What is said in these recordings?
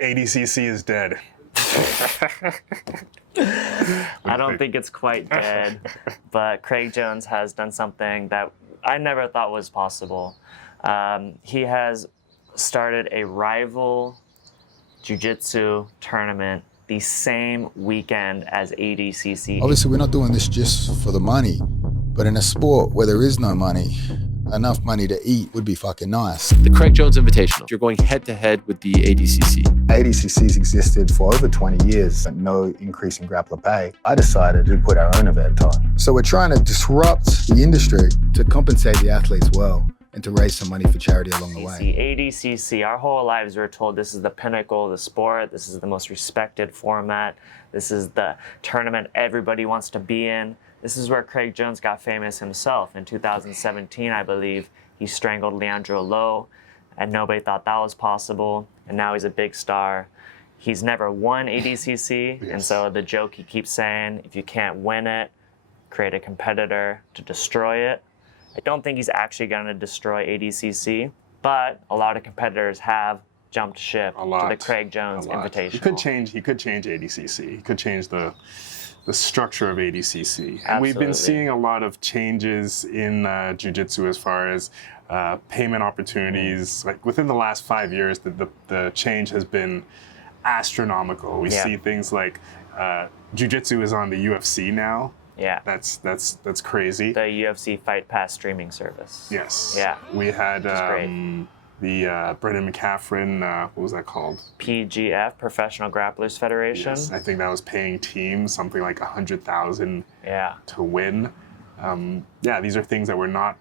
ADCC is dead. I don't think it's quite dead, but Craig Jones has done something that I never thought was possible. He has started a rival jiu-jitsu tournament the same weekend as ADCC. Obviously, we're not doing this just for the money, but in a sport where there is no money, enough money to eat would be fucking nice. The Craig Jones Invitational. You're going head-to-head with the ADCC. ADCC's existed for over 20 years, but no increase in grappler pay. I decided to put our own event on. So we're trying to disrupt the industry to compensate the athletes well and to raise some money for charity along the way. ADCC, our whole lives we were told this is the pinnacle of the sport, this is the most respected format, this is the tournament everybody wants to be in. This is where Craig Jones got famous himself. In 2017, I believe, he strangled Leandro Lo, and nobody thought that was possible, and now he's a big star. He's never won ADCC, and so the joke he keeps saying, if you can't win it, create a competitor to destroy it. I don't think he's actually going to destroy ADCC, but a lot of competitors have jumped ship to the Craig Jones Invitational. He could change ADCC. He could change the structure of ADCC. And we've been seeing a lot of changes in jiu-jitsu as far as payment opportunities. Like within the last 5 years, the change has been astronomical. We see things like jiu-jitsu is on the UFC now. Yeah. That's crazy. The UFC Fight Pass streaming service. Yes. Yeah. We had the Brendan McCaffrey, what was that called? PGF, Professional Grapplers Federation. Yes, I think that was paying teams something like $100,000 to win. These are things that were not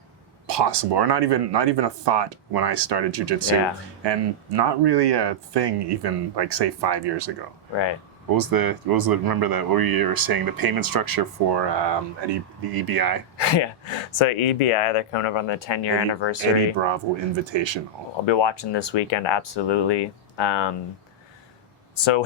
possible, or not even a thought when I started jiu-jitsu, and not really a thing even like say 5 years ago. Right. What were you saying, the payment structure for the EBI? Yeah, so EBI, they're coming up on the 10-year anniversary. Eddie Bravo Invitational. I'll be watching this weekend, absolutely. So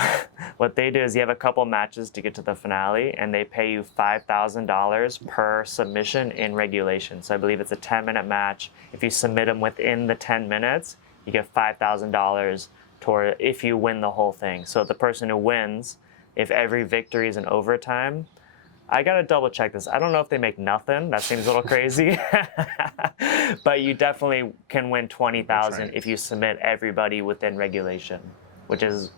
what they do is you have a couple matches to get to the finale, and they pay you $5,000 per submission in regulation. So I believe it's a 10-minute match. If you submit them within the 10 minutes, you get $5,000 toward if you win the whole thing. So the person who wins, if every victory is in overtime, I gotta double check this. I don't know if they make nothing. That seems a little crazy. But you definitely can win $20,000 if you submit everybody within regulation, which is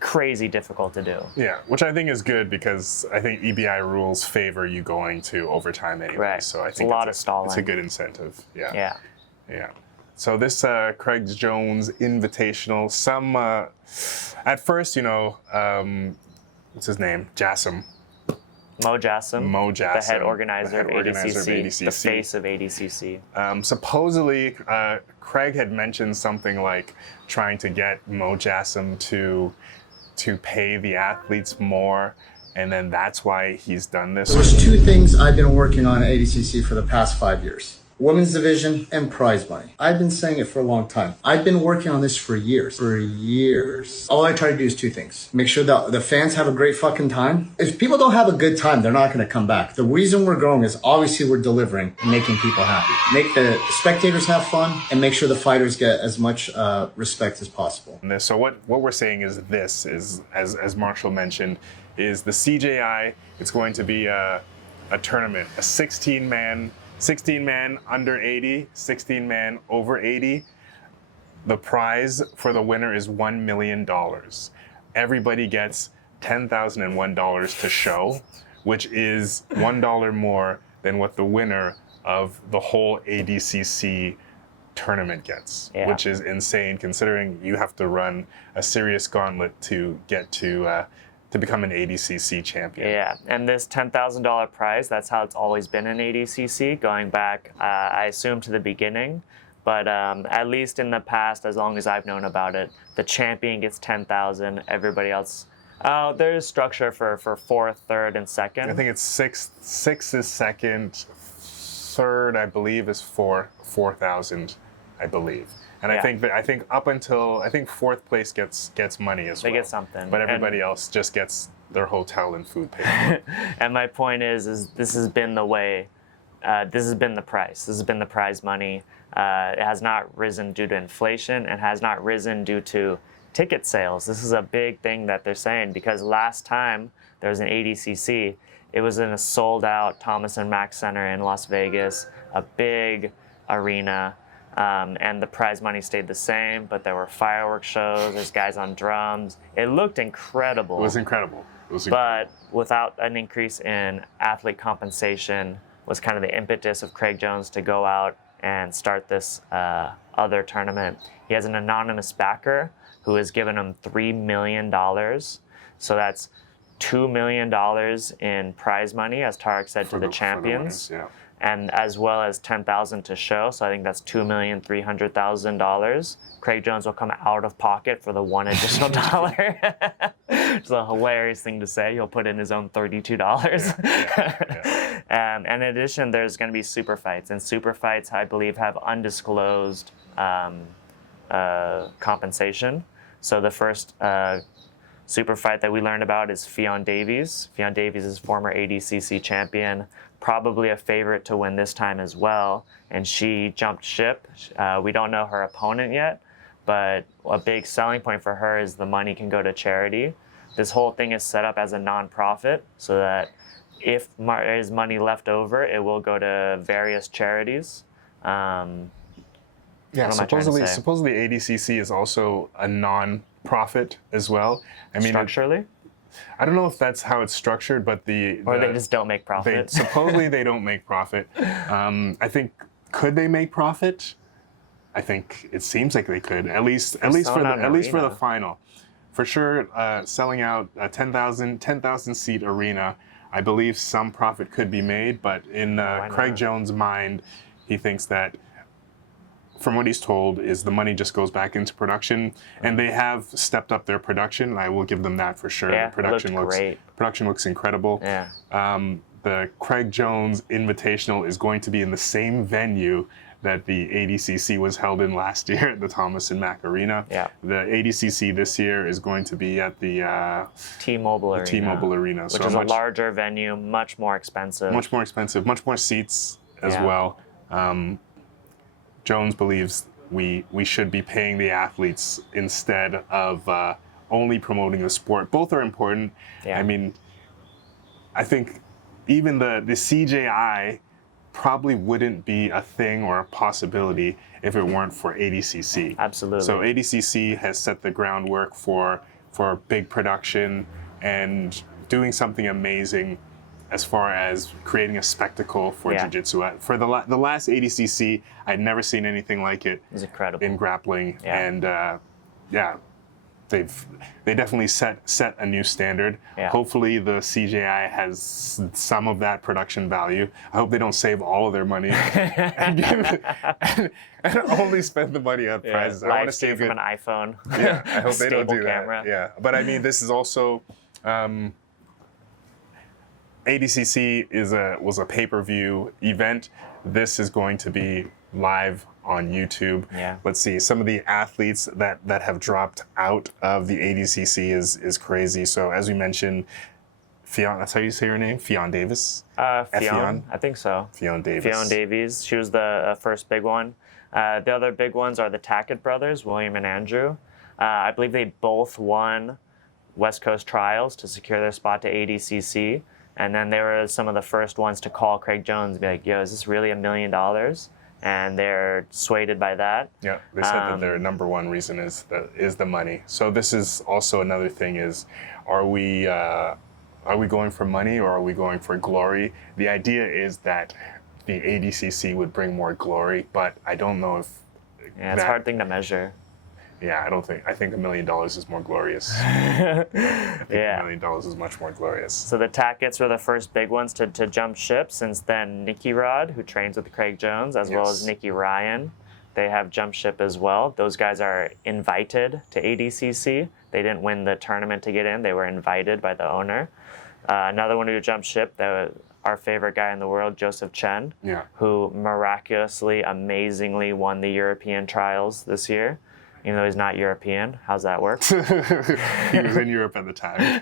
crazy difficult to do. Yeah, which I think is good because I think EBI rules favor you going to overtime anyway. Right. So I think it's a lot of stalling. It's a good incentive. Yeah. Yeah. So this Craig Jones Invitational, at first, what's his name? Jassim. Mo Jassim. The head organizer of ADCC, the face of ADCC. Supposedly, Craig had mentioned something like trying to get Mo Jassim to pay the athletes more, and then that's why he's done this. There's two things I've been working on at ADCC for the past 5 years. Women's division and prize money. I've been saying it for a long time. I've been working on this for years. All I try to do is two things. Make sure that the fans have a great fucking time. If people don't have a good time, they're not going to come back. The reason we're growing is obviously we're delivering and making people happy. Make the spectators have fun and make sure the fighters get as much respect as possible. So what we're saying is this, is as Marshall mentioned, is the CJI. It's going to be a tournament, a 16-man under 80, 16-man over 80. The prize for the winner is $1 million. Everybody gets $10,001 to show, which is $1 more than what the winner of the whole ADCC tournament gets, which is insane considering you have to run a serious gauntlet to get to become an ADCC champion. Yeah, and this $10,000 prize, that's how it's always been in ADCC, going back, I assume, to the beginning. But at least in the past, as long as I've known about it, the champion gets $10,000, everybody else. There's structure for fourth, third, and second. I think it's sixth is second, third, I believe, is 4,000, I believe. And I think up until fourth place gets money as well. They get something, but everybody else just gets their hotel and food paid. And my point is this has been the way. This has been the price. This has been the prize money. It has not risen due to inflation, and has not risen due to ticket sales. This is a big thing that they're saying, because last time there was an ADCC, it was in a sold-out Thomas and Mack Center in Las Vegas, a big arena, and the prize money stayed the same, but there were fireworks shows, there's guys on drums. It looked incredible. It was incredible. But without an increase in athlete compensation was kind of the impetus of Craig Jones to go out and start this other tournament. He has an anonymous backer who has given him $3 million. So that's $2 million in prize money, as Tahric said, to the champions. For the winners, and as well as $10,000 to show. So I think that's $2,300,000. Craig Jones will come out of pocket for the one additional dollar. It's a hilarious thing to say. He'll put in his own $32. And in addition, there's going to be super fights, and super fights, I believe, have undisclosed compensation. So the first super fight that we learned about is Fionn Davies. Fionn Davies is former ADCC champion, probably a favorite to win this time as well. And she jumped ship. We don't know her opponent yet, but a big selling point for her is the money can go to charity. This whole thing is set up as a non-profit, so that if there is money left over, it will go to various charities. Supposedly ADCC is also a non-profit as well. I mean, structurally? I don't know if that's how it's structured, but they just don't make profit. Supposedly they don't make profit. I think, could they make profit? I think it seems like they could, at least for the final. For sure, selling out a 10,000 seat arena, I believe some profit could be made, but in Craig Jones' mind, he thinks that, from what he's told, is the money just goes back into production, and they have stepped up their production. I will give them that for sure. Yeah, the production looks great. Production looks incredible. Yeah. The Craig Jones Invitational is going to be in the same venue that the ADCC was held in last year at the Thomas and Mack Arena. Yeah. The ADCC this year is going to be at the T-Mobile Arena. Which is a larger venue, much more expensive. Much more expensive, much more seats as well. Jones believes we should be paying the athletes instead of only promoting the sport. Both are important. Yeah. I mean, I think even the CJI probably wouldn't be a thing or a possibility if it weren't for ADCC. Absolutely. So ADCC has set the groundwork for big production and doing something amazing as far as creating a spectacle for jiu-jitsu. For the last ADCC, I'd never seen anything like it. It was incredible. In grappling. And they definitely set a new standard. Yeah. Hopefully the CJI has some of that production value. I hope they don't save all of their money and only spend the money on prizes. I want to save from an iPhone. Yeah, I hope they don't do camera. that. Yeah, but I mean, this is also ADCC was a pay-per-view event. This is going to be live on YouTube. Yeah. Let's see, some of the athletes that have dropped out of the ADCC is crazy. So as we mentioned, Fionn, that's how you say her name? Fionn Davis? Fionn, I think so. Fionn Davis. Fionn Davies. She was the first big one. The other big ones are the Tackett brothers, William and Andrew. I believe they both won West Coast trials to secure their spot to ADCC. And then they were some of the first ones to call Craig Jones and be like, yo, is this really $1 million? And they're swayed by that. Yeah, they said that their number one reason is the money. So this is also another thing: is are we going for money or are we going for glory? The idea is that the ADCC would bring more glory, but I don't know if it's a hard thing to measure. Yeah, I think $1 million is more glorious. I think $1 million is much more glorious. So the Tacketts were the first big ones to jump ship. Since then, Nicky Rod, who trains with Craig Jones, as well as Nicky Ryan, they have jumped ship as well. Those guys are invited to ADCC. They didn't win the tournament to get in. They were invited by the owner. Another one who jumped ship, our favorite guy in the world, Joseph Chen, who miraculously, amazingly won the European trials this year. Even though he's not European. How's that work? He was in Europe at the time.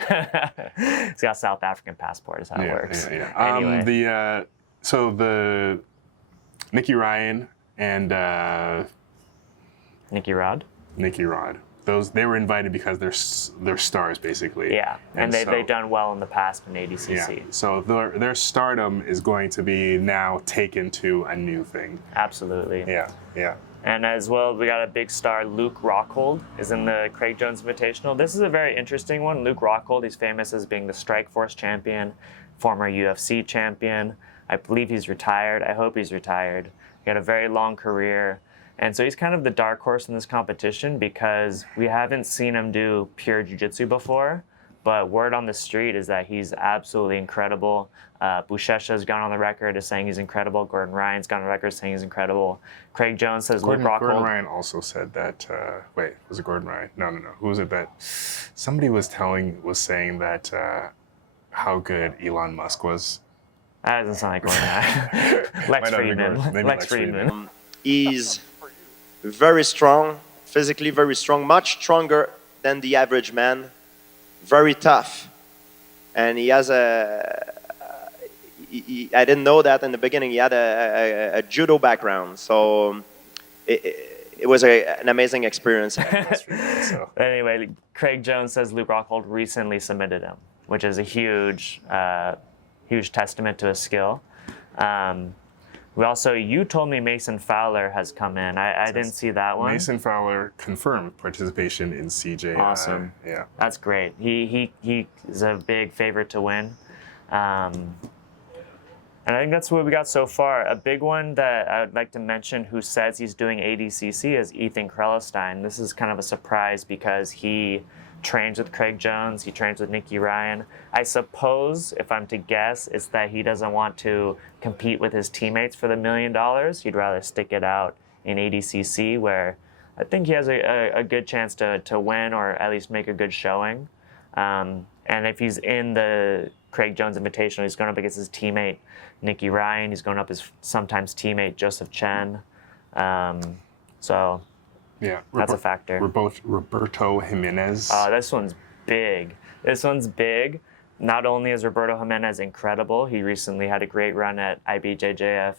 He's got a South African passport, is how it works. Anyway. The Nicky Ryan and Nicky Rod. Nicky Rod. they were invited because they're stars basically. Yeah, and they've done well in the past in ADCC. Yeah. So their stardom is going to be now taken to a new thing. Absolutely. Yeah, yeah. And as well, we got a big star, Luke Rockhold, is in the Craig Jones Invitational. This is a very interesting one. Luke Rockhold, he's famous as being the Strikeforce champion, former UFC champion. I believe he's retired. I hope he's retired. He had a very long career. And so he's kind of the dark horse in this competition because we haven't seen him do pure jiu-jitsu before. But word on the street is that he's absolutely incredible. Buchecha's gone on the record as saying he's incredible. Gordon Ryan's gone on the record saying he's incredible. Craig Jones says Luke Rockhold. Gordon Ryan also said that. Wait, was it Gordon Ryan? No. Who was it that? Somebody was saying that how good Elon Musk was. That doesn't sound like Gordon Ryan. Lex Friedman. He's very strong, physically very strong, much stronger than the average man. Very tough, and he has I didn't know that in the beginning. He had a judo background, so it was an amazing experience. Anyway, Craig Jones says Luke Rockhold recently submitted him, which is a huge testament to his skill. You told me Mason Fowler has come in. I didn't see that one. Mason Fowler confirmed participation in CJI. Awesome. Yeah. That's great. He is a big favorite to win. And I think that's what we got so far. A big one that I would like to mention who says he's doing ADCC is Ethan Krellestein. This is kind of a surprise because he trains with Craig Jones, he trains with Nicky Ryan. I suppose, if I'm to guess, it's that he doesn't want to compete with his teammates for the $1 million. He'd rather stick it out in ADCC, where I think he has a good chance to win or at least make a good showing. And if he's in the Craig Jones Invitational, he's going up against his teammate Nicky Ryan. He's going up his sometimes teammate Joseph Chen. Yeah, that's a factor. Roberto Jiminez. This one's big. This one's big. Not only is Roberto Jiminez incredible, he recently had a great run at IBJJF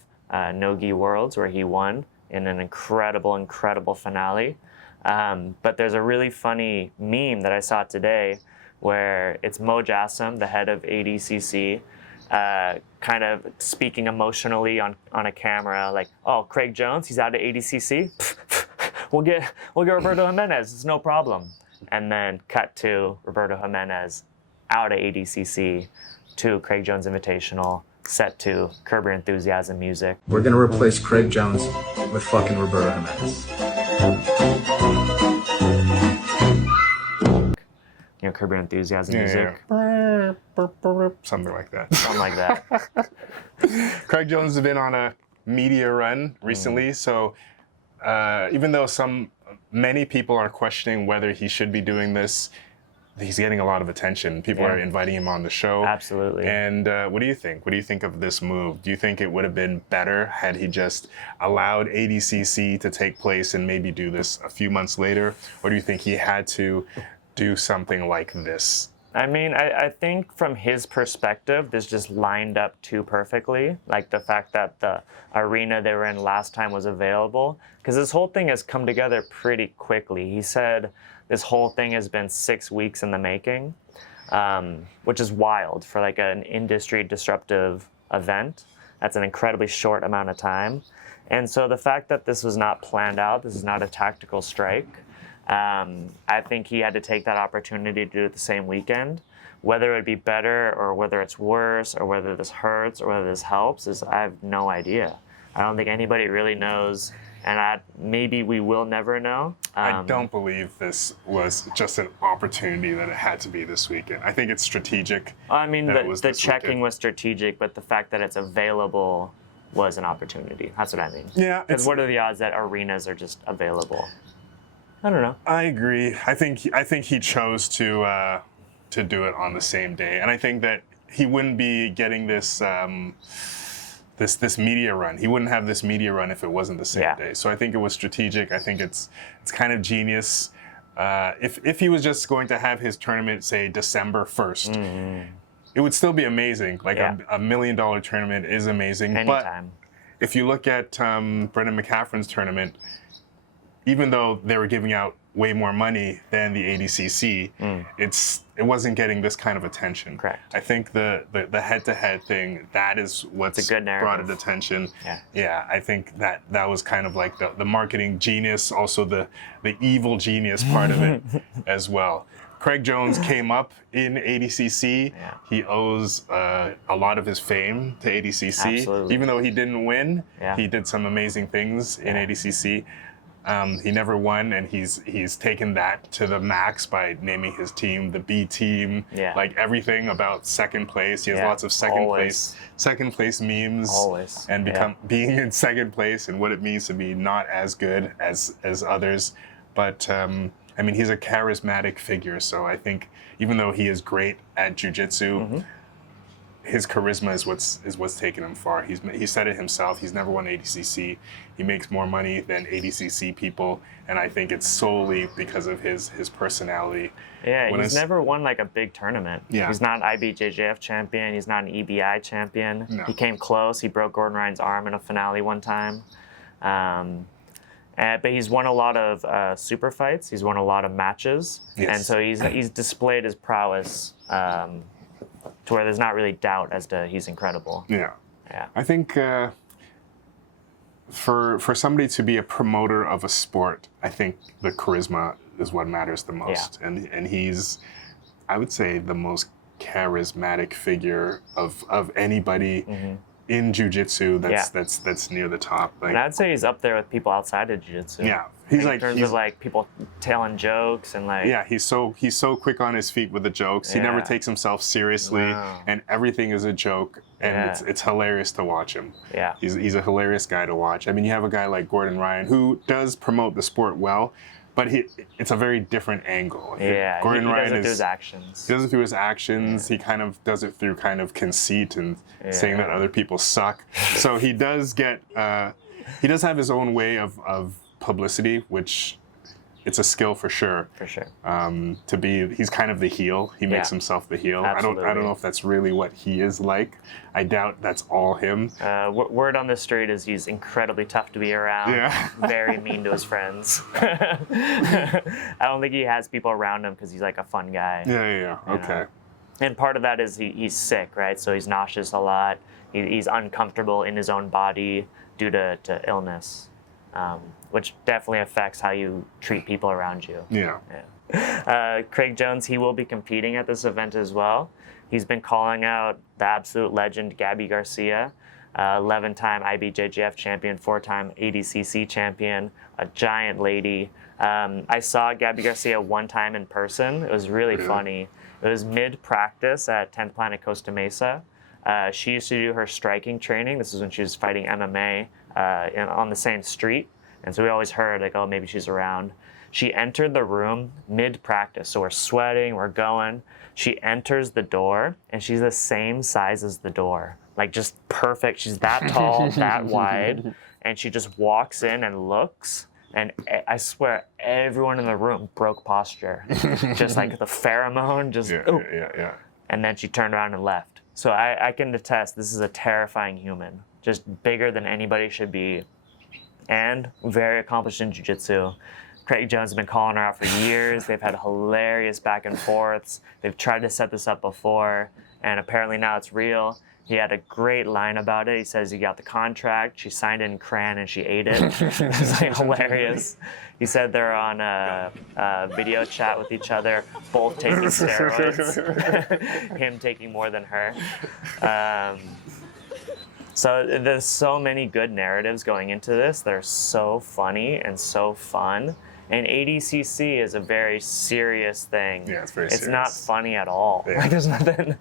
No-Gi Worlds where he won in an incredible finale. But there's a really funny meme that I saw today where it's Jassim, the head of ADCC, kind of speaking emotionally on a camera, like, "Oh, Craig Jones, he's out of ADCC. We'll get Roberto Jiminez. It's no problem." And then cut to Roberto Jiminez out of ADCC to Craig Jones Invitational, set to Curb Your Enthusiasm music. We're gonna replace Craig Jones with fucking Roberto Jiminez. You know, Curb Your Enthusiasm music. Yeah. Something like that. Something like that. Craig Jones has been on a media run recently, so even though many people are questioning whether he should be doing this, he's getting a lot of attention. People are inviting him on the show. Absolutely. And what do you think? What do you think of this move? Do you think it would have been better had he just allowed ADCC to take place and maybe do this a few months later? Or do you think he had to do something like this? I mean, I think from his perspective, this just lined up too perfectly. Like the fact that the arena they were in last time was available. Because this whole thing has come together pretty quickly. He said this whole thing has been 6 weeks in the making, which is wild for like an industry disruptive event. That's an incredibly short amount of time. And so the fact that this was not planned out, this is not a tactical strike, I think he had to take that opportunity to do it the same weekend. Whether it'd be better or whether it's worse or whether this hurts or whether this helps I have no idea. I don't think anybody really knows, and maybe we will never know. I don't believe this was just an opportunity that it had to be this weekend. I think it's strategic. I mean, the checking was strategic, but the fact that it's available was an opportunity. That's what I mean. Yeah. Because what are the odds that arenas are just available? I don't know. I agree. I think he chose to do it on the same day, and I think that he wouldn't be getting this this media run. He wouldn't have this media run if it wasn't the same day. So I think it was strategic. I think it's kind of genius. If he was just going to have his tournament say December 1st, it would still be amazing. Like a $1 million tournament is amazing. Anytime. But if you look at Brendan McCaffrey's tournament, even though they were giving out way more money than the ADCC, it wasn't getting this kind of attention. Correct. I think the head-to-head thing, that is what's It's a good narrative. brought it attention. Yeah. Yeah, I think that was kind of like the marketing genius, also the evil genius part of it as well. Craig Jones came up in ADCC. Yeah. He owes a lot of his fame to ADCC. Absolutely. Even though he didn't win, Yeah. he did some amazing things in ADCC. He never won, and he's taken that to the max by naming his team the B team. Yeah. Like everything about second place. He has Yeah, lots of always. second place memes. Always. And being in second place and what it means to be not as good as others. But I mean, he's a charismatic figure, so I think even though he is great at jiu-jitsu, his charisma is what's taken him far. He said it himself. He's never won ADCC. He makes more money than ADCC people, and I think it's solely because of his personality. Yeah, When he's never won like a big tournament. Yeah. He's not an IBJJF champion. He's not an EBI champion. No. He came close. He broke Gordon Ryan's arm in a finale one time. But he's won a lot of super fights. He's won a lot of matches, Yes. and so he's displayed his prowess to where there's not really doubt as to he's incredible. Yeah. Yeah. I think for somebody to be a promoter of a sport, I think the charisma is what matters the most. Yeah. And he's, I would say, the most charismatic figure of anybody in jiu-jitsu that's near the top. Like, And I'd say he's up there with people outside of jiu-jitsu. yeah, he's in terms of like people telling jokes and like. yeah, he's so quick on his feet with the jokes. He never Yeah. takes himself seriously, No. and everything is a joke, and Yeah. it's hilarious to watch him. Yeah. He's a hilarious guy to watch. I mean, you have a guy like Gordon Ryan who does promote the sport well, but it's a very different angle. Yeah. Gordon he Ryan does it is through his actions. he does it through his actions. He kind of does it through kind of conceit and saying that other people suck. So he does get he does have his own way of publicity, which it's a skill for sure. For sure. He's kind of the heel. He makes Yeah. himself the heel. Absolutely. I don't know if that's really what he is like. I doubt that's all him. Word on the street is he's incredibly tough to be around. Yeah. Very mean to his friends. I don't think he has people around him because he's like a fun guy. Yeah. You Okay. know? And part of that is he's sick, right? So he's nauseous a lot. He's uncomfortable in his own body due to illness, which definitely affects how you treat people around you. Yeah. Craig Jones, he will be competing at this event as well. He's been calling out the absolute legend, Gabi Garcia, 11-time IBJJF champion, 4-time ADCC champion, a giant lady. I saw Gabi Garcia one time in person. It was really funny. It was mid-practice at 10th Planet Costa Mesa. She used to do her striking training. This is when she was fighting MMA on the same street. And so we always heard, like, oh, maybe she's around. She entered the room mid-practice. So we're sweating, we're going. She enters the door, and she's the same size as the door. Like, just perfect. She's that tall, that wide. And she just walks in and looks. And I swear, everyone in the room broke posture. Just like the pheromone, just, Yeah. And then she turned around and left. So I can attest, this is a terrifying human. Just bigger than anybody should be. And very accomplished in jiu-jitsu. Craig Jones has been calling her out for years. They've had hilarious back and forths. They've tried to set this up before, and apparently now it's real. He had a great line about it. He says he got the contract, she signed it in crayon, and she ate it. It's like hilarious. He said they're on a video chat with each other, both taking steroids. Him taking more than her. So there's so many good narratives going into this. They're so funny and so fun. And ADCC is a very serious thing. Yeah, it's very It's not serious. funny at all. Yeah. Like, there's nothing.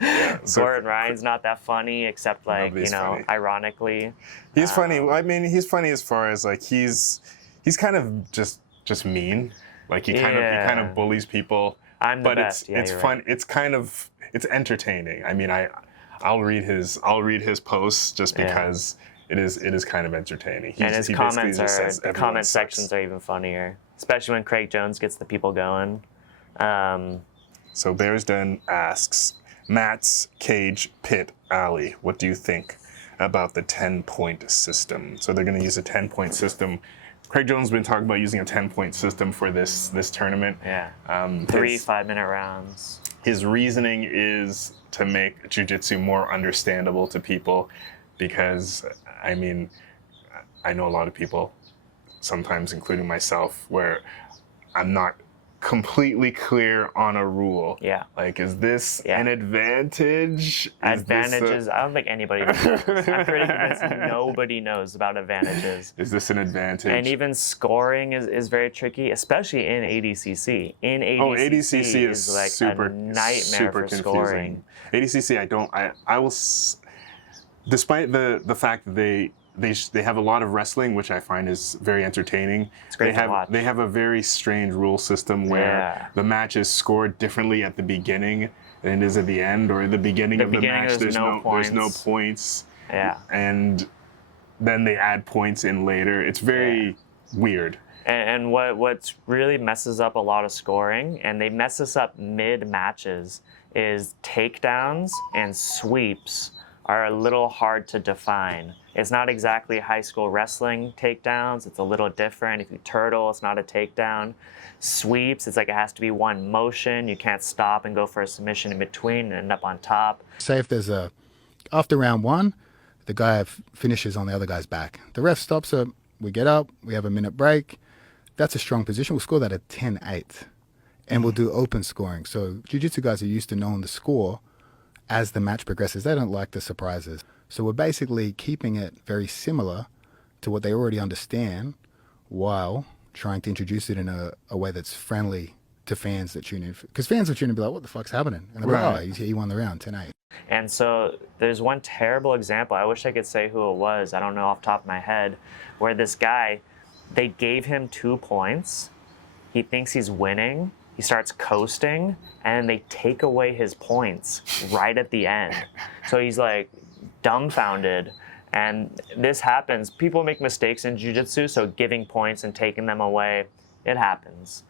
So- Gordon Ryan's not that funny, except like, Nobody's funny. ironically. He's funny. Well, I mean, he's funny as far as like he's kind of just mean. Like he kind of bullies people. I'm the but best. it's you're fun. right. It's entertaining. I mean, I'll read his posts just because it is kind of entertaining. And his he basically comments just are, says the everyone comment sucks. sections are even funnier, especially when Craig Jones gets the people going. So Bears Den asks, Matt's Cage Pit Alley, what do you think about the 10-point system? So they're going to use a 10-point system. Craig Jones has been talking about using a 10-point system for this tournament. Yeah. 3 His 5-minute rounds. his reasoning is to make jiu-jitsu more understandable to people, because I mean, I know a lot of people, sometimes including myself, where I'm not completely clear on a rule. Yeah. Like, is this Yeah. an advantage? Advantages. I don't think anybody knows. I'm pretty convinced nobody knows about advantages. Is this an advantage? And even scoring is very tricky, especially in ADCC. In ADCC, ADCC is like super, a nightmare super for confusing. scoring. ADCC, I will, despite the fact that they have a lot of wrestling, which I find is very entertaining. It's great to watch. They have a very strange rule system where the match is scored differently at the beginning than it is at the end, or the beginning of the match there's no points. Yeah. And then they add points in later. It's very weird. And what's really messes up a lot of scoring, and they mess us up mid matches, is takedowns and sweeps are a little hard to define. It's not exactly high school wrestling takedowns. It's a little different. If you turtle, it's not a takedown. Sweeps, it's like it has to be one motion. You can't stop and go for a submission in between and end up on top. Say if there's after round 1, the guy finishes on the other guy's back. The ref stops it. We get up. We have a minute break. That's a strong position. We'll score that at 10-8. And we'll do open scoring. So jiu-jitsu guys are used to knowing the score as the match progresses. They don't like the surprises. So we're basically keeping it very similar to what they already understand, while trying to introduce it in a way that's friendly to fans that tune in. Because fans will tune in and be like, what the fuck's happening? And they're like, oh, he won the round, 10-8. And so there's one terrible example. I wish I could say who it was. I don't know off the top of my head. Where this guy, they gave him 2 points. He thinks he's winning. He starts coasting, and they take away his points right at the end. So he's like dumbfounded. And this happens. People make mistakes in jiu-jitsu, so giving points and taking them away, it happens.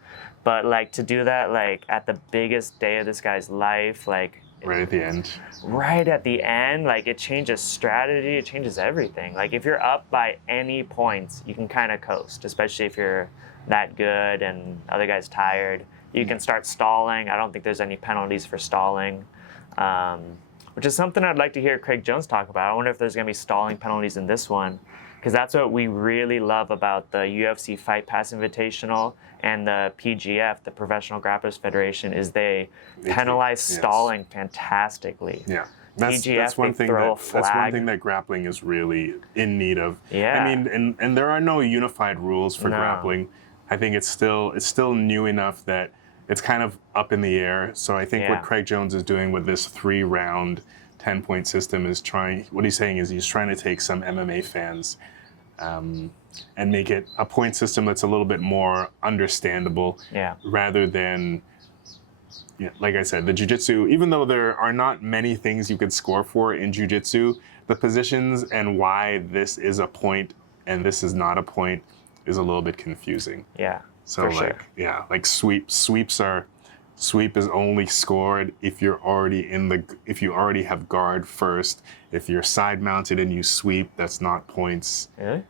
But like to do that like at the biggest day of this guy's life, like Right at the end. Right at the end, like it changes strategy, it changes everything. Like if you're up by any points, you can kind of coast, especially if you're that good and other guy's tired. You can start stalling. I don't think there's any penalties for stalling, which is something I'd like to hear Craig Jones talk about. I wonder if there's going to be stalling penalties in this one, because that's what we really love about the UFC Fight Pass Invitational and the PGF, the Professional Grapplers Federation, is they penalize stalling fantastically. Yeah. PGF, that's one they thing throw a that's flag. one thing that grappling is really in need of. Yeah. I mean, and there are no unified rules for No. grappling. I think it's still new enough that it's kind of up in the air. So I think what Craig Jones is doing with this 3-round 10-point system is what he's saying is he's trying to take some MMA fans and make it a point system that's a little bit more understandable, rather than, like I said, the jiu-jitsu, even though there are not many things you could score for in jiu-jitsu, the positions and why this is a point and this is not a point is a little bit confusing. Yeah. So like sweep is only scored if you're already if you already have guard first. If you're side mounted and you sweep, that's not points. Really?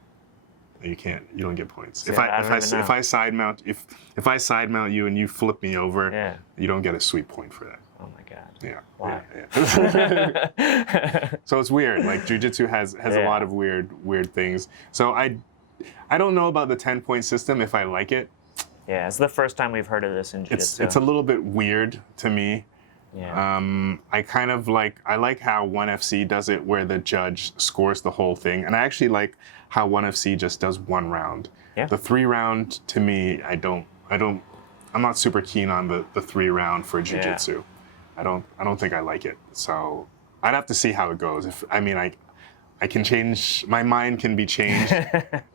You don't get points. Yeah, If I side mount you and you flip me over, you don't get a sweep point for that. Oh my god. Yeah. Why? Yeah. So it's weird. Like jiu-jitsu has a lot of weird things. So I don't know about the 10-point system if I like it. Yeah, it's the first time we've heard of this in jiu-jitsu. It's a little bit weird to me. Yeah. I like how ONE FC does it, where the judge scores the whole thing, and I actually like how ONE FC just does 1 round. Yeah. The 3-round, to me, I'm not super keen on the 3-round for jiu-jitsu. I don't think I like it. So I'd have to see how it goes. I can change, my mind can be changed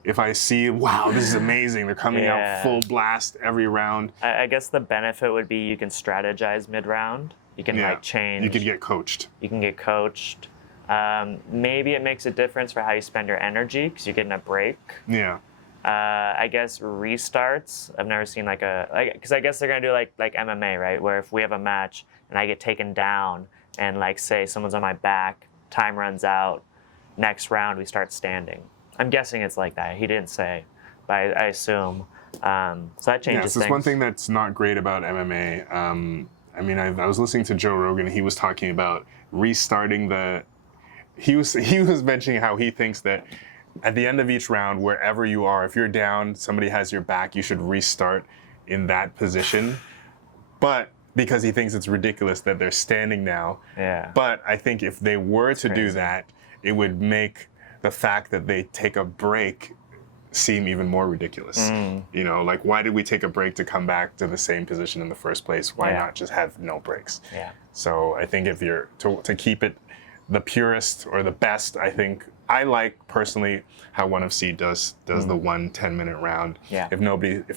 if I see, wow, this is amazing. They're coming out full blast every round. I guess the benefit would be you can strategize mid-round. You can like change. You could get coached. You can get coached. Maybe it makes a difference for how you spend your energy because you're getting a break. Yeah. I guess restarts. I've never seen because I guess they're gonna do like MMA, right? Where if we have a match and I get taken down and like say someone's on my back, time runs out, next round we start standing. I'm guessing it's like that. He didn't say, I assume. So that changes Yes, things. that's one thing that's not great about MMA. I mean, I was listening to Joe Rogan. He was talking about restarting the. He was mentioning how he thinks that at the end of each round, wherever you are, if you're down, somebody has your back, you should restart in that position. But because he thinks it's ridiculous that they're standing now. Yeah. But I think if they were to do crazy. that, it would make the fact that they take a break seem even more ridiculous. You know, like, why did we take a break to come back to the same position in the first place? Why not just have no breaks? Yeah. So I think if you're to keep it the purest or the best, I think I like personally how ONE FC does the 1 10-minute round. Yeah. If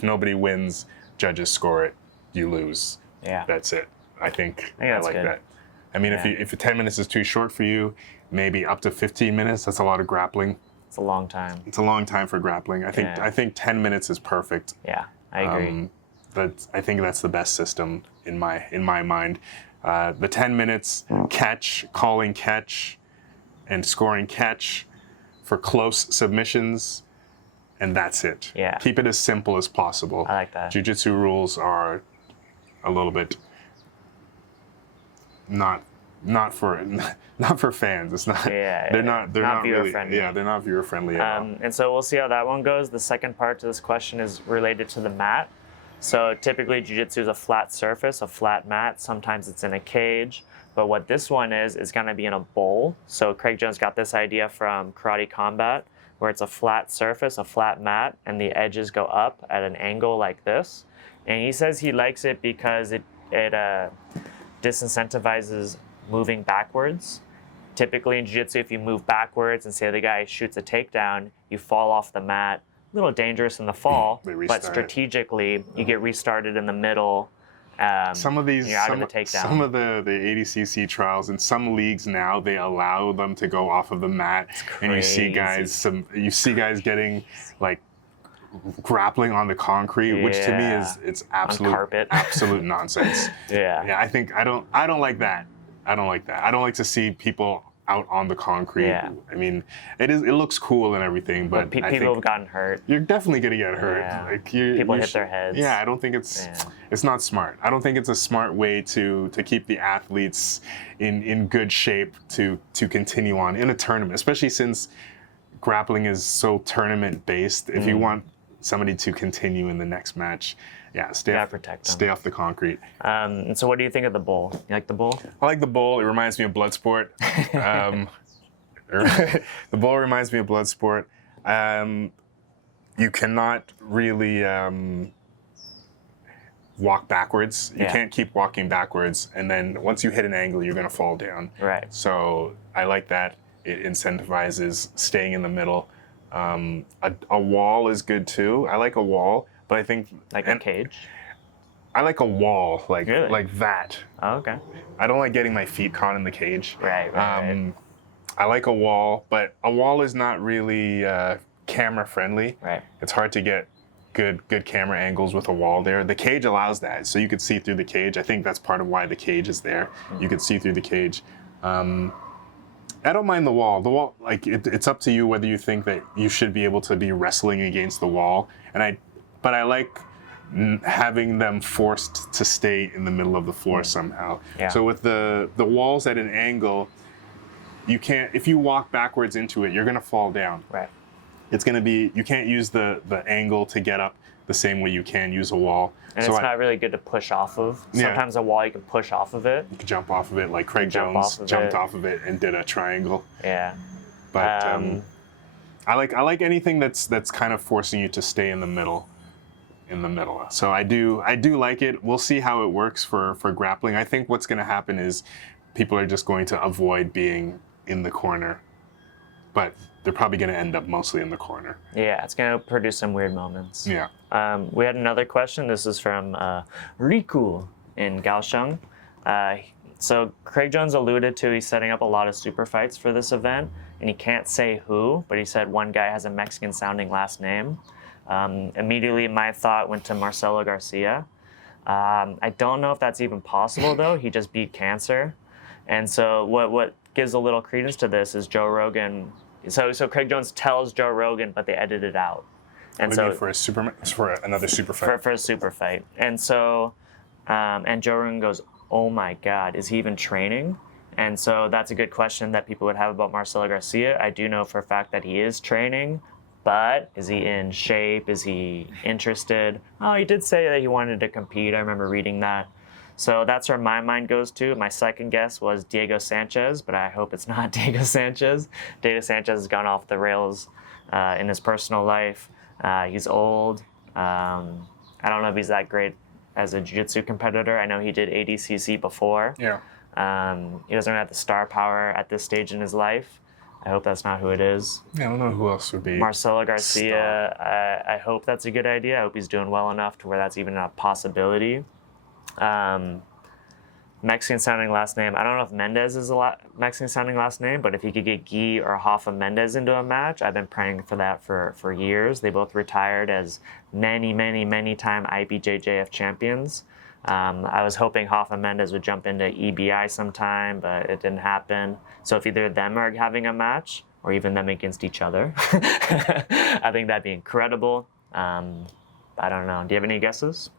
nobody wins, judges score it, you lose. Yeah. That's it. I think I that's like good. that. I mean, if 10 minutes is too short for you, maybe up to 15 minutes. That's a lot of grappling. It's a long time. It's a long time for grappling. I think 10 minutes is perfect. Yeah, I agree. I think that's the best system in my mind. The 10 minutes calling catch, and scoring catch for close submissions, and that's it. Yeah. Keep it as simple as possible. I like that. Jiu-jitsu rules are a little bit not for fans. It's not. They're not viewer really, friendly. Yeah, they're not viewer friendly at all. And so we'll see how that one goes. The second part to this question is related to the mat. So typically jiu-jitsu is a flat surface, a flat mat. Sometimes it's in a cage. But what this one is going to be in a bowl. So Craig Jones got this idea from Karate Combat, where it's a flat surface, a flat mat, and the edges go up at an angle like this. And he says he likes it because it disincentivizes moving backwards. Typically in jiu-jitsu, if you move backwards and say the guy shoots a takedown, you fall off the mat. A little dangerous in the fall, but strategically, you get restarted in the middle. Some of these, you're out of the takedown. some of the ADCC trials in some leagues now, they allow them to go off of the mat, and you see guys getting like grappling on the concrete, which to me is it's absolute nonsense. Yeah. I think I don't like that. I don't like that. I don't like to see people out on the concrete. Yeah. I mean, it looks cool and everything, but people have gotten hurt. You're definitely gonna get hurt. Yeah. Like people hit their heads. Yeah, I don't think it's not smart. I don't think it's a smart way to keep the athletes in good shape to continue on in a tournament, especially since grappling is so tournament based. If you want somebody to continue in the next match, stay off the concrete. And so what do you think of the bowl? You like the bowl? I like the bowl. It reminds me of Bloodsport. The bowl reminds me of Bloodsport. You cannot really walk backwards. You can't keep walking backwards, and then once you hit an angle, you're going to fall down. Right. So I like that. It incentivizes staying in the middle. A wall is good too. I like a wall, but I think a cage. I like a wall like that. Oh, okay. I don't like getting my feet caught in the cage. Right. I like a wall, but a wall is not really camera friendly. Right. It's hard to get good camera angles with a wall there. The cage allows that, so you could see through the cage. I think that's part of why the cage is there. You could see through the cage. I don't mind the wall. The wall, like it's up to you whether you think that you should be able to be wrestling against the wall. But I like having them forced to stay in the middle of the floor somehow. Yeah. So with the walls at an angle, you can't. If you walk backwards into it, you're gonna fall down. Right. It's gonna be. You can't use the angle to get up the same way you can use a wall. And it's not really good to push off of. Sometimes a wall you can push off of it. You can jump off of it, like Craig Jones jumped off of it and did a triangle. Yeah. But I like anything that's kind of forcing you to stay in the middle. So I do like it. We'll see how it works for grappling. I think what's going to happen is people are just going to avoid being in the corner, but they're probably going to end up mostly in the corner. Yeah, it's going to produce some weird moments. Yeah. We had another question. This is from Riku in Kaohsiung. So Craig Jones alluded to he's setting up a lot of super fights for this event, and he can't say who, but he said one guy has a Mexican-sounding last name. Immediately, my thought went to Marcello Garcia. I don't know if that's even possible, though. He just beat cancer. And so what gives a little credence to this is Joe Rogan. So Craig Jones tells Joe Rogan, but they edit it out. And so for another super fight. For a super fight. And so, and Joe Rogan goes, oh my God, is he even training? And so that's a good question that people would have about Marcello Garcia. I do know for a fact that he is training, but is he in shape? Is he interested? Oh, he did say that he wanted to compete. I remember reading that. So that's where my mind goes to. My second guess was Diego Sanchez, but I hope it's not Diego Sanchez. Diego Sanchez has gone off the rails in his personal life. He's old. I don't know if he's that great as a jiu-jitsu competitor. I know he did ADCC before. Yeah. He doesn't have the star power at this stage in his life. I hope that's not who it is. Yeah, I don't know who else would be. Marcello Garcia, I hope that's a good idea. I hope he's doing well enough to where that's even a possibility. Mexican sounding last name. I don't know if Mendez is a Mexican sounding last name, but if he could get Guy or Rafa Mendez into a match, I've been praying for that for years. They both retired as many time IBJJF champions. I was hoping Rafa Mendez would jump into EBI sometime, but it didn't happen. So if either of them are having a match, or even them against each other, I think that'd be incredible. I don't know. Do you have any guesses?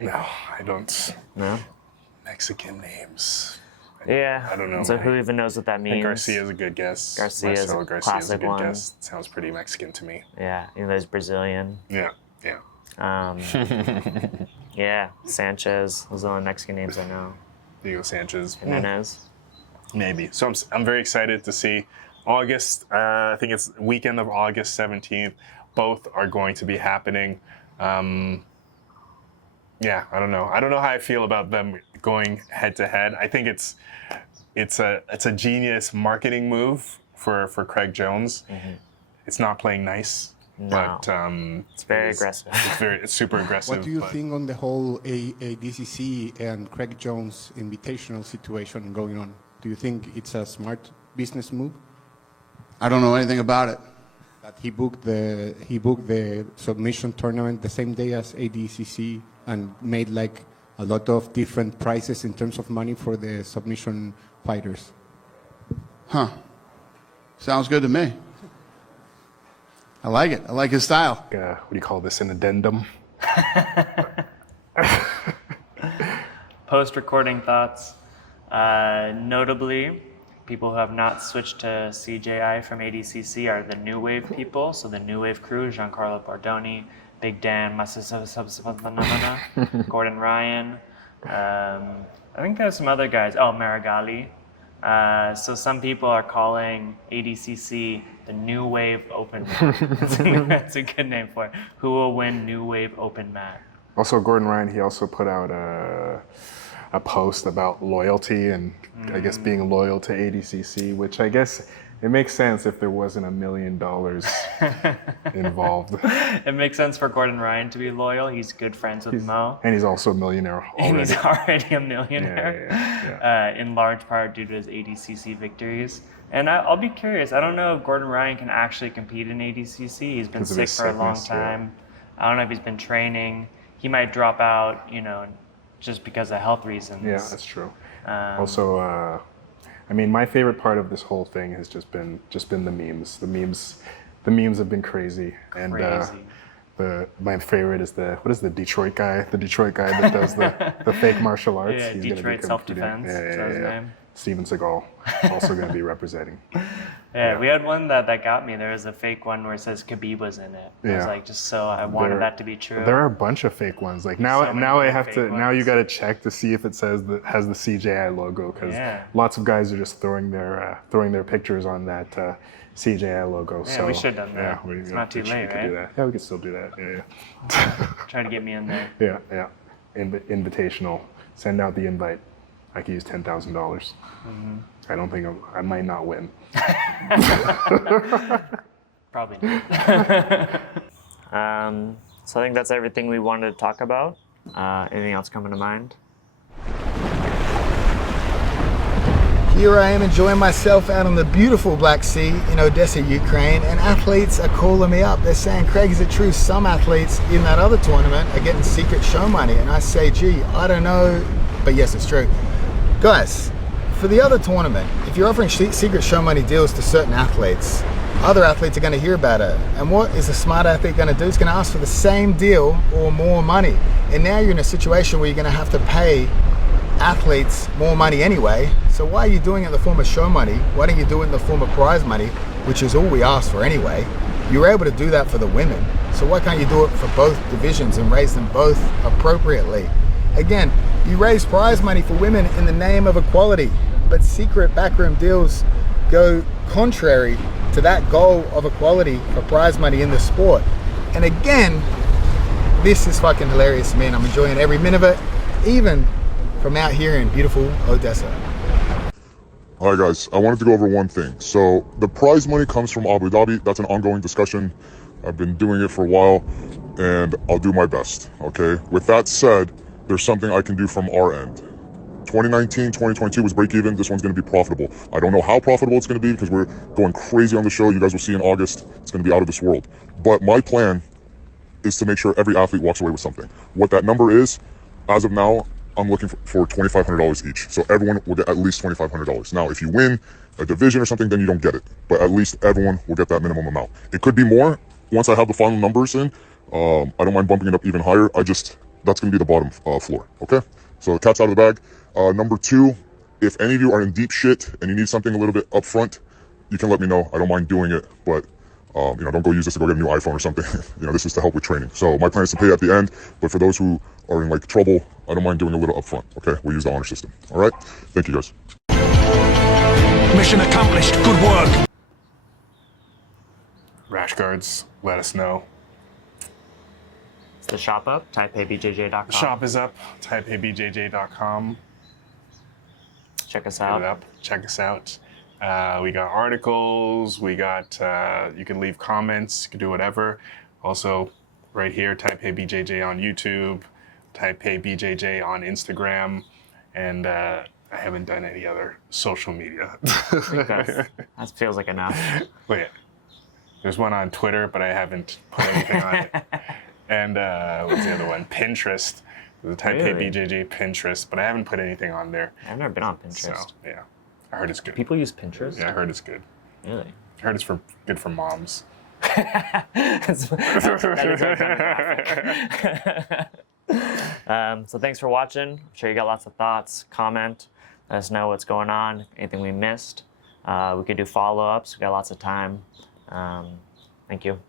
No, I don't. No? Mexican names. Yeah. I don't know. So who even knows what that means? Garcia is a good guess. Marcello Garcia is a good guess. Sounds pretty Mexican to me. Yeah, even though he's Brazilian. Yeah. Yeah, Sanchez. Those are the only Mexican names I know. Diego Sanchez. Jimenez. Maybe. So I'm very excited to see August. I think it's weekend of August 17th. Both are going to be happening. Yeah, I don't know. I don't know how I feel about them going head to head. I think it's a genius marketing move for Craig Jones. Mm-hmm. It's not playing nice. No. But it's very aggressive. It's super aggressive. What do you think on the whole ADCC and Craig Jones Invitational situation going on? Do you think it's a smart business move? I don't know anything about it. That he booked the submission tournament the same day as ADCC and made like a lot of different prices in terms of money for the submission fighters. Huh. Sounds good to me. I like it. I like his style. What do you call this? An addendum? Post-recording thoughts. Notably, people who have not switched to CJI from ADCC are the New Wave people. So the New Wave crew, Giancarlo Bordoni, Big Dan, Gordon Ryan. I think there's some other guys. Oh, Marigali. So some people are calling ADCC the New Wave Open Mat. That's a good name for it. Who will win New Wave Open Mat? Also, Gordon Ryan, he also put out a post about loyalty and I guess being loyal to ADCC, which I guess it makes sense if there wasn't $1 million involved. It makes sense for Gordon Ryan to be loyal. He's good friends with Mo. And he's also a millionaire already. And he's already a millionaire, yeah. In large part due to his ADCC victories. And I'll be curious. I don't know if Gordon Ryan can actually compete in ADCC. He's been sick for a long time. Yeah. I don't know if he's been training. He might drop out, just because of health reasons. Yeah, that's true. Also, I mean, my favorite part of this whole thing has just been the memes. The memes have been crazy. And my favorite is the Detroit guy. The Detroit guy that does the fake martial arts. Yeah, He's Detroit self-defense. Yeah. His name. Steven Seagal, also going to be representing. Yeah, we had one that got me. There was a fake one where it says Khabib was in it. I was like, just so I wanted that to be true. There are a bunch of fake ones. Like now I have to. Now you got to check to see if it has the CJI logo because lots of guys are just throwing their pictures on that CJI logo. Yeah, so we should have done that. Yeah, it's not too late, right? Do that. Yeah, we could still do that. Yeah. Try to get me in there. Yeah. Invitational. Send out the invite. I could use $10,000. Mm-hmm. I don't think I might not win. Probably not. So I think that's everything we wanted to talk about. Anything else coming to mind? Here I am enjoying myself out on the beautiful Black Sea in Odessa, Ukraine, and athletes are calling me up. They're saying, Craig, is it true some athletes in that other tournament are getting secret show money? And I say, gee, I don't know, but yes, it's true. Guys, for the other tournament, if you're offering secret show money deals to certain athletes, other athletes are going to hear about it. And what is a smart athlete going to do? It's going to ask for the same deal or more money. And now you're in a situation where you're going to have to pay athletes more money anyway. So why are you doing it in the form of show money? Why don't you do it in the form of prize money, which is all we ask for anyway? You were able to do that for the women. So why can't you do it for both divisions and raise them both appropriately? Again, you raise prize money for women in the name of equality, but secret backroom deals go contrary to that goal of equality for prize money in the sport. And again, this is fucking hilarious to me, and I'm enjoying every minute of it, even from out here in beautiful Odessa. Hi guys, I wanted to go over one thing. So the prize money comes from Abu Dhabi. That's an ongoing discussion. I've been doing it for a while, and I'll do my best, okay? With that said, there's something I can do from our end. 2019, 2022 was break even. This one's going to be profitable. I don't know how profitable it's going to be because we're going crazy on the show. You guys will see in August. It's going to be out of this world. But my plan is to make sure every athlete walks away with something. What that number is, as of now, I'm looking for $2,500 each. So everyone will get at least $2,500. Now, if you win a division or something, then you don't get it. But at least everyone will get that minimum amount. It could be more once I have the final numbers in. I don't mind bumping it up even higher. That's going to be the bottom floor, okay? So the cat's out of the bag. Number two, if any of you are in deep shit and you need something a little bit up front, you can let me know. I don't mind doing it, but don't go use this to go get a new iPhone or something. This is to help with training. So my plan is to pay at the end, but for those who are in like trouble, I don't mind doing a little up front, okay? We'll use the honor system, all right? Thank you guys. Mission accomplished. Good work. Rash guards, let us know. Is the shop up? TaipeBJJ.com. Shop is up, TaipeBJJ.com. Check us Hit out. it up. Check us out. We got articles. We got, you can leave comments. You can do whatever. Also, right here, TaipeBJJ on YouTube, TaipeBJJ on Instagram, and I haven't done any other social media. That feels like enough. But yeah, there's one on Twitter, but I haven't put anything on it. And what's the other one? Pinterest. The TaipeBJJ Pinterest, but I haven't put anything on there. I've never been on Pinterest. So, yeah. I heard it's good. People use Pinterest? Yeah, I heard it's good. Really? I heard it's good for moms. That is what I'm so thanks for watching. I'm sure you got lots of thoughts. Comment. Let us know what's going on. Anything we missed. We could do follow-ups. We got lots of time. Thank you.